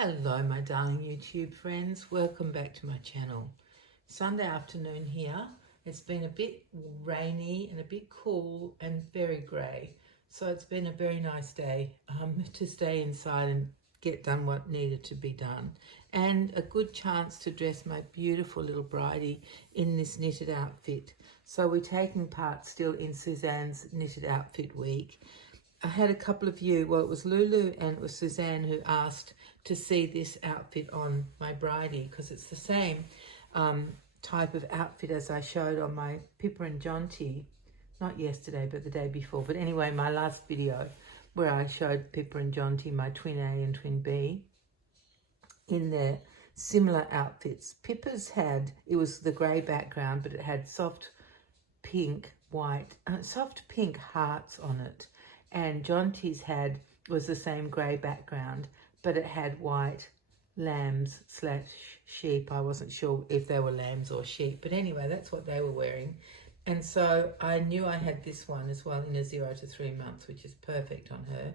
Hello my darling YouTube friends, welcome back to my channel. Sunday afternoon here. It's been a bit rainy and a bit cool and very grey, so it's been a very nice day to stay inside and get done what needed to be done, and a good chance to dress my beautiful little Bridie in this knitted outfit. So we're taking part still in Suzanne's knitted outfit week. I had a couple of you, well, it was Lulu and it was Suzanne, who asked to see this outfit on my Bridie because it's the same type of outfit as I showed on my Pippa and Jonty, not yesterday but the day before, but anyway, my last video where I showed Pippa and Jonty, my twin A and twin B, in their similar outfits. Pippa's had, it was the grey background, but it had soft pink hearts on it. And Jonty's was the same grey background, but it had white lambs / sheep. I wasn't sure if they were lambs or sheep, but anyway, that's what they were wearing. And so I knew I had this one as well in a 0 to 3 months, which is perfect on her.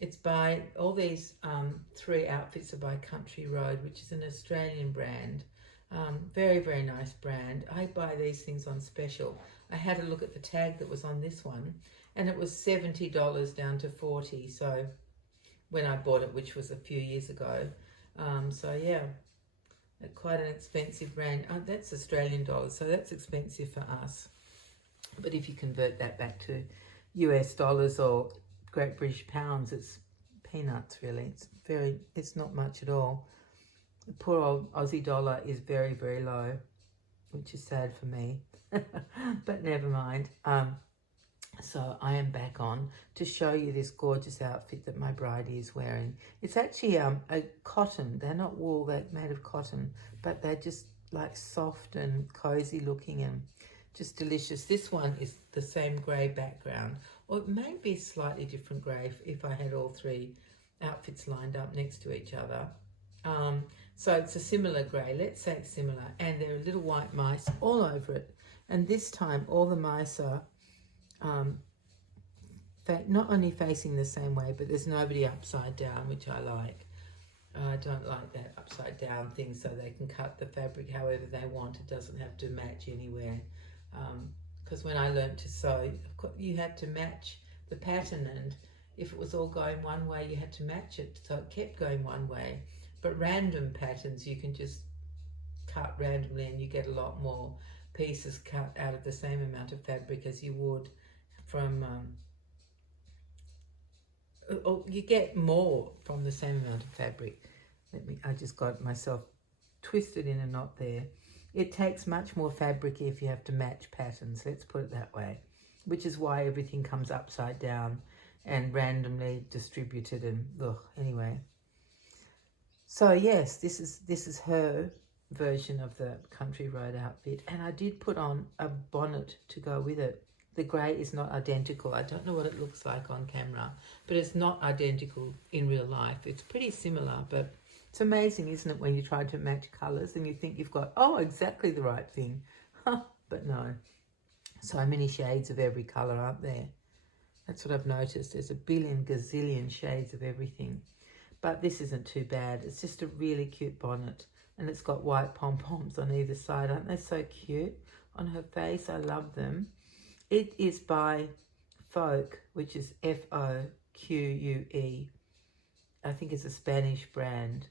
It's by, all these three outfits are by Country Road, which is an Australian brand. Very, very nice brand. I buy these things on special. I had a look at the tag that was on this one, and it was $70 down to $40. So when I bought it, which was a few years ago. So yeah, quite an expensive brand. Oh, that's Australian dollars, so that's expensive for us. But if you convert that back to US dollars or Great British pounds, it's peanuts really. It's not much at all. The poor old Aussie dollar is very, very low, which is sad for me. But never mind. So I am back on to show you this gorgeous outfit that my Bridie is wearing. It's actually a cotton. They're not wool, they're made of cotton, but they're just like soft and cozy looking and just delicious. This one is the same grey background, or it may be slightly different grey if I had all three outfits lined up next to each other. So it's a similar grey, let's say it's similar, and there are little white mice all over it. And this time all the mice are not only facing the same way, but there's nobody upside down, which I like. I don't like that upside down thing, so they can cut the fabric however they want. It doesn't have to match anywhere. Because when I learned to sew, you had to match the pattern, and if it was all going one way, you had to match it, so it kept going one way. But random patterns, you can just cut randomly and you get a lot more pieces cut out of the same amount of fabric as you would from, or you get more from the same amount of fabric. I just got myself twisted in a knot there. It takes much more fabric if you have to match patterns, let's put it that way, which is why everything comes upside down and randomly distributed and anyway. So yes, this is her version of the Country Road outfit, and I did put on a bonnet to go with it. The grey is not identical. I don't know what it looks like on camera, but it's not identical in real life. It's pretty similar, but it's amazing, isn't it, when you try to match colours and you think you've got, oh, exactly the right thing. But no. So many shades of every colour, aren't there? That's what I've noticed. There's a billion, gazillion shades of everything. But this isn't too bad. It's just a really cute bonnet. And it's got white pom-poms on either side. Aren't they so cute on her face? I love them. It is by Fauque, which is F-O-Q-U-E. I think it's a Spanish brand.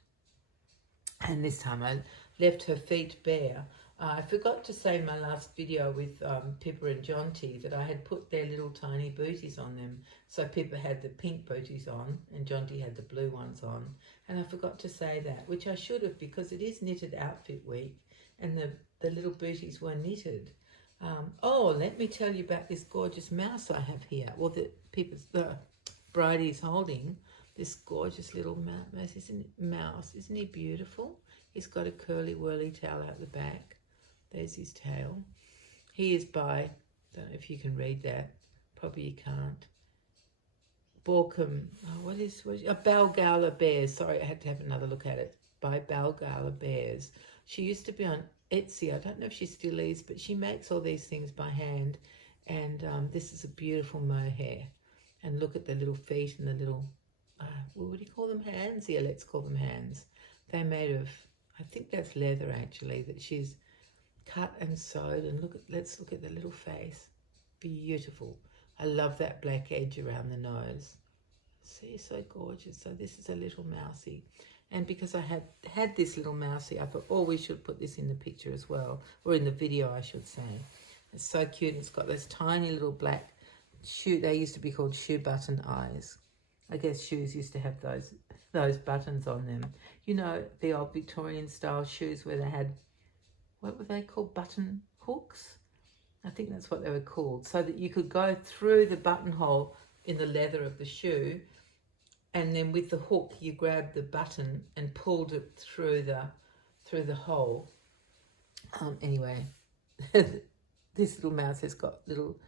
And this time I left her feet bare. I forgot to say in my last video with Pippa and Jonty that I had put their little tiny booties on them. So Pippa had the pink booties on and Jonty had the blue ones on. And I forgot to say that, which I should have, because it is knitted outfit week and the little booties were knitted. Oh, let me tell you about this gorgeous mouse I have here. Well, the Bridie's holding this gorgeous little mouse. Isn't he beautiful? He's got a curly whirly tail out the back. There's his tail. He is by, don't know if you can read that. Probably you can't. Borkum, what is Balgala Bears. Sorry, I had to have another look at it. By Balgala Bears. She used to be on Etsy. I don't know if she still is, but she makes all these things by hand. And this is a beautiful mohair. And look at the little feet and the little what would you call them, hands? Yeah, let's call them hands. They're made of, I think that's leather actually, that she's cut and sewed. And let's look at the little face. Beautiful. I love that black edge around the nose. See, so gorgeous. So this is a little mousie. And because I had this little mousie, I thought, oh, we should put this in the picture as well, or in the video, I should say. It's so cute. It's got those tiny little black shoe. They used to be called shoe button eyes. I guess shoes used to have those buttons on them. You know, the old Victorian style shoes where they had, what were they called? Button hooks? I think that's what they were called. So that you could go through the buttonhole in the leather of the shoe, and then with the hook you grabbed the button and pulled it through the hole. Anyway, this little mouse has got little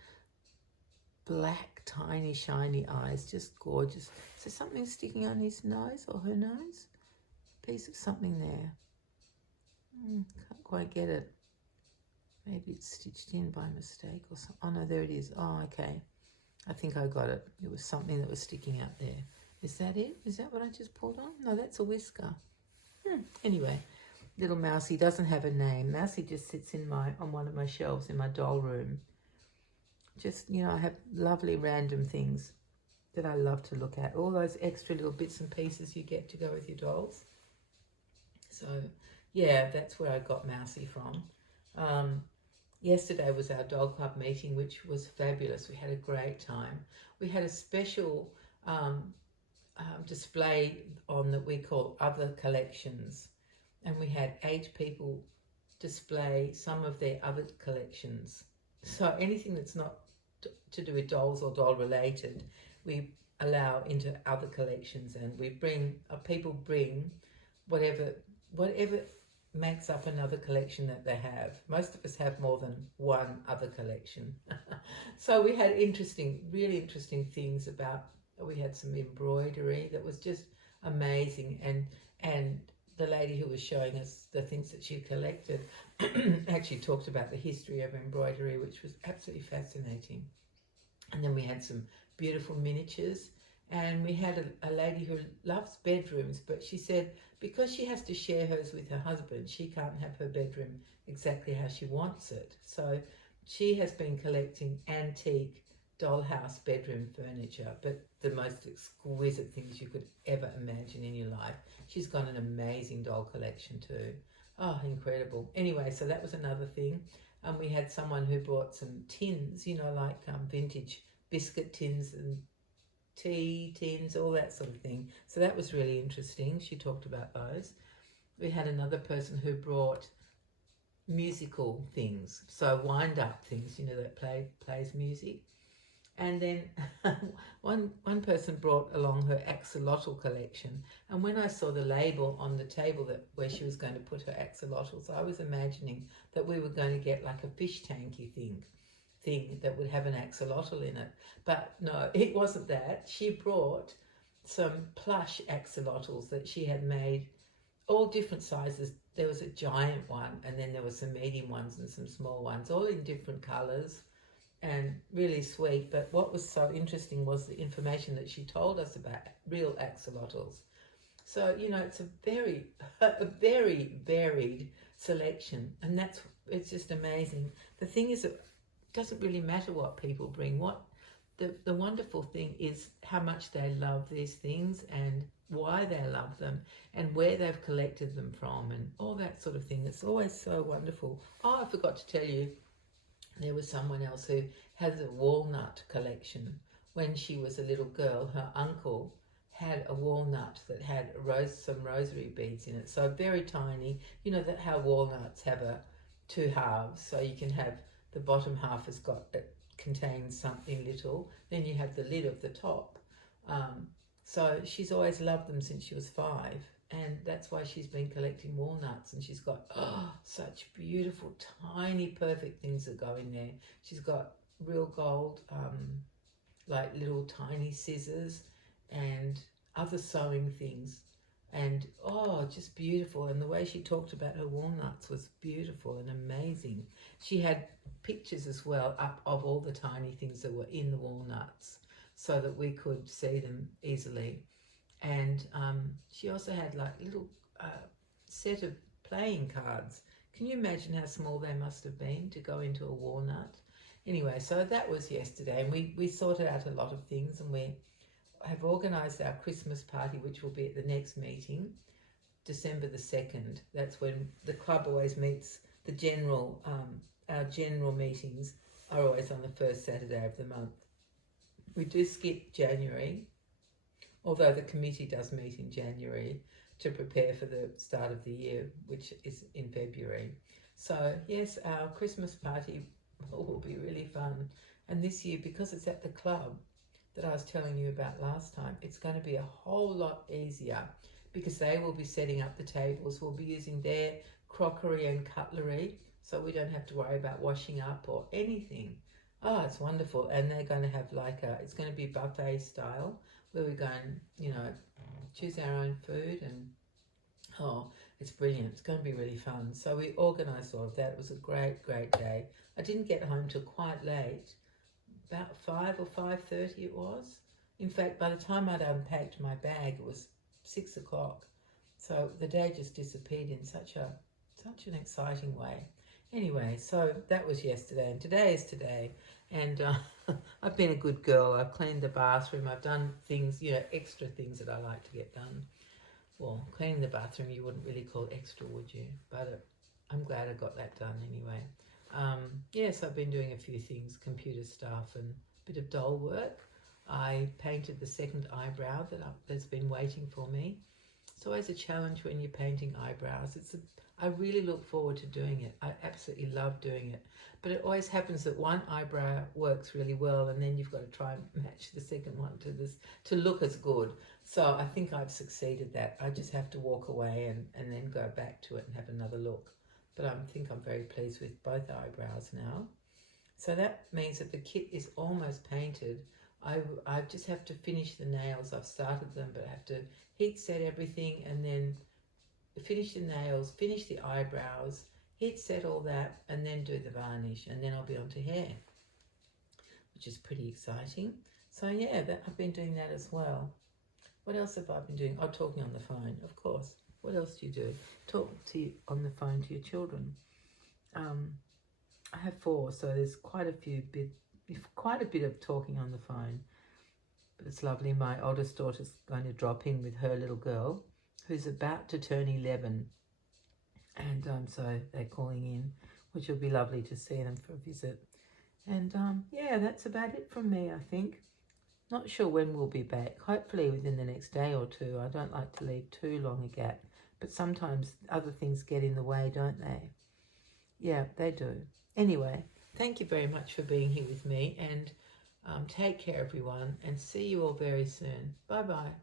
black, tiny, shiny eyes, just gorgeous. Is there something sticking on his nose or her nose? Piece of something there. Can't quite get it. Maybe it's stitched in by mistake or something. Oh no, there it is. Oh, okay. I think I got it. It was something that was sticking out there. Is that it? Is that what I just pulled on? No, that's a whisker. Anyway, little Mousie doesn't have a name. Mousie just sits on one of my shelves in my doll room. Just, you know, I have lovely random things that I love to look at. All those extra little bits and pieces you get to go with your dolls. So, yeah, that's where I got Mousie from. Yesterday was our dog club meeting, which was fabulous. We had a great time. We had a special display on that we call other collections, and we had 8 people display some of their other collections. So anything that's not to do with dolls or doll related, we allow into other collections, and we bring people bring whatever makes up another collection that they have. Most of us have more than one other collection. So we had really interesting things about, we had some embroidery that was just amazing, and the lady who was showing us the things that she collected actually talked about the history of embroidery, which was absolutely fascinating. And then we had some beautiful miniatures, and we had a lady who loves bedrooms, but she said because she has to share hers with her husband, she can't have her bedroom exactly how she wants it. So she has been collecting antique dollhouse bedroom furniture, but the most exquisite things you could ever imagine in your life. She's got an amazing doll collection too. Oh, incredible. Anyway, so that was another thing. We had someone who brought some tins, you know, like vintage biscuit tins and tea tins, all that sort of thing. So that was really interesting. She talked about those. We had another person who brought musical things, so wind up things, you know, that plays music. And then one person brought along her axolotl collection, and when I saw the label on the table where she was going to put her axolotls, I was imagining that we were going to get like a fish tanky thing that would have an axolotl in it. But no, it wasn't that. She brought some plush axolotls that she had made, all different sizes. There was a giant one, and then there were some medium ones and some small ones, all in different colours, and really sweet. But what was so interesting was the information that she told us about real axolotls. So, you know, it's a very varied selection, and it's just amazing. The thing is, it doesn't really matter what people bring. What the wonderful thing is how much they love these things, and why they love them, and where they've collected them from, and all that sort of thing. It's always so wonderful. Oh, I forgot to tell you, there was someone else who has a walnut collection. When she was a little girl, her uncle had a walnut that had some rosary beads in it. So very tiny. You know that how walnuts have 2 halves, so you can have the bottom half contains something little, then you have the lid of the top. So she's always loved them since she was 5, and that's why she's been collecting walnuts, and she's got such beautiful, tiny, perfect things that go in there. She's got real gold, like little tiny scissors and other sewing things, and just beautiful. And the way she talked about her walnuts was beautiful and amazing. She had pictures as well up of all the tiny things that were in the walnuts so that we could see them easily. And she also had like little set of playing cards. Can you imagine how small they must have been to go into a walnut? Anyway, so that was yesterday, and we sorted out a lot of things, and we have organised our Christmas party, which will be at the next meeting, December the 2nd. That's when the club always meets. The general, our general meetings are always on the first Saturday of the month. We do skip January, although the committee does meet in January to prepare for the start of the year, which is in February. So yes, our Christmas party will be really fun. And this year, because it's at the club that I was telling you about last time, it's going to be a whole lot easier because they will be setting up the tables. We'll be using their crockery and cutlery, so we don't have to worry about washing up or anything. Oh, it's wonderful. And they're going to have it's going to be buffet style, where we go and, choose our own food, and it's brilliant. It's going to be really fun. So we organised all of that. It was a great, great day. I didn't get home till quite late, about 5 or 5:30 it was. In fact, by the time I'd unpacked my bag, it was 6 o'clock. So the day just disappeared in such an exciting way. Anyway, so that was yesterday, and today is today. And I've been a good girl. I've cleaned the bathroom. I've done things, extra things that I like to get done. Well, cleaning the bathroom you wouldn't really call extra, would you? But I'm glad I got that done anyway. Yes, I've been doing a few things, computer stuff and a bit of doll work. I painted the second eyebrow that's been waiting for me. It's always a challenge when you're painting eyebrows. I really look forward to doing it. I absolutely love doing it. But it always happens that one eyebrow works really well, and then you've got to try and match the second one to look as good. So I think I've succeeded that. I just have to walk away and then go back to it and have another look. But I think I'm very pleased with both eyebrows now. So that means that the kit is almost painted. I just have to finish the nails. I've started them, but I have to heat set everything and then finish the nails, finish the eyebrows, heat set all that, and then do the varnish, and then I'll be on to hair, which is pretty exciting. So yeah, I've been doing that as well. What else have I been doing? Oh, talking on the phone, of course. What else do you do? Talk on the phone to your children. I have 4, so there's quite a bit of talking on the phone. But it's lovely. My oldest daughter's going to drop in with her little girl, who's about to turn 11, and so they're calling in, which will be lovely to see them for a visit. And yeah, that's about it from me, I think. Not sure when we'll be back. Hopefully within the next day or 2. I don't like to leave too long a gap, but sometimes other things get in the way, don't they? Yeah, they do. Anyway, thank you very much for being here with me, and take care, everyone, and see you all very soon. Bye-bye.